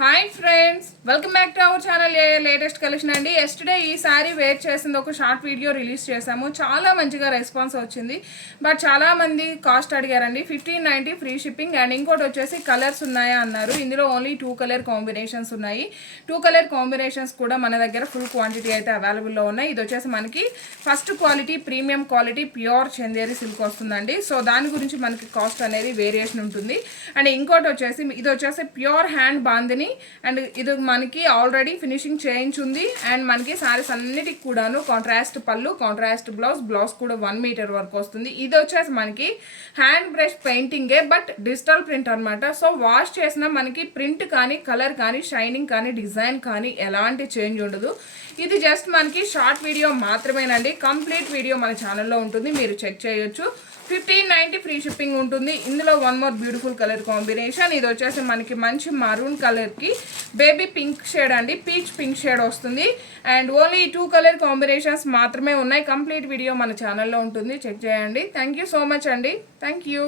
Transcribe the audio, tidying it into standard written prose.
Hi friends, welcome back to our channel. Latest collection అండి. Yesterday ఈ sorry wear చేసింది ఒక షార్ట్ వీడియో రిలీజ్ చేశాము. చాలా మంచిగా రెస్పాన్స్ వచ్చింది. బట్ చాలామంది కాస్ట్ అడిగారండి. 1590 ఫ్రీ షిప్పింగ్. అండ్ ఇంకోటి వచ్చేసి కలర్స్ ఉన్నాయా అన్నారు. ఇందులో ఓన్లీ 2 కలర్ కాంబినేషన్స్ ఉన్నాయి. 2 కలర్ కాంబినేషన్స్ కూడా మన దగ్గర ఫుల్ క్వాంటిటీ అయితే అవైలబుల్లో ఉన్నాయి. ఇది వచ్చేసి మనకి first quality premium quality pure Chanderi silk వస్తుందండి. సో దాని గురించి మనకి కాస్ట్ అనేది వేరియేషన్ ఉంటుంది. అండ్ ఇంకోటి వచ్చేసి ఇది వచ్చేసి ప్యూర్ హ్యాండ్ బాందిని. అండ్ ఇది మనకి ఆల్రెడీ ఫినిషింగ్ చేయించుంది. అండ్ మనకి సారీస్ అన్నిటికి కూడాను కాంట్రాస్ట్ పళ్ళు, కాంట్రాస్ట్ బ్లౌజ్ కూడా 1 మీటర్ వరకు వస్తుంది. ఇది వచ్చేసి మనకి హ్యాండ్ బ్రష్ పెయింటింగే బట్ డిజిటల్ ప్రింట్ అనమాట. సో వాష్ చేసిన మనకి ప్రింట్ కానీ కలర్ కానీ షైనింగ్ కానీ డిజైన్ కానీ ఎలాంటి చేంజ్ ఉండదు. ఇది జస్ట్ మనకి షార్ట్ వీడియో మాత్రమేనండి. కంప్లీట్ వీడియో మన ఛానల్లో ఉంటుంది, మీరు చెక్ చేయొచ్చు. 1590 ఫ్రీ షిప్పింగ్ ఉంటుంది. ఇందులో one more beautiful colour combination. ఇది వచ్చేసి మనకి మంచి మరూన్ కలర్కి బేబీ పింక్ షేడ్ అండి, పీచ్ పింక్ షేడ్ వస్తుంది. అండ్ ఓన్లీ 2 కలర్ కాంబినేషన్స్ మాత్రమే ఉన్నాయి. కంప్లీట్ వీడియో మన ఛానల్లో ఉంటుంది, చెక్ చేయండి. థ్యాంక్ యూ సో మచ్ అండి. Thank you.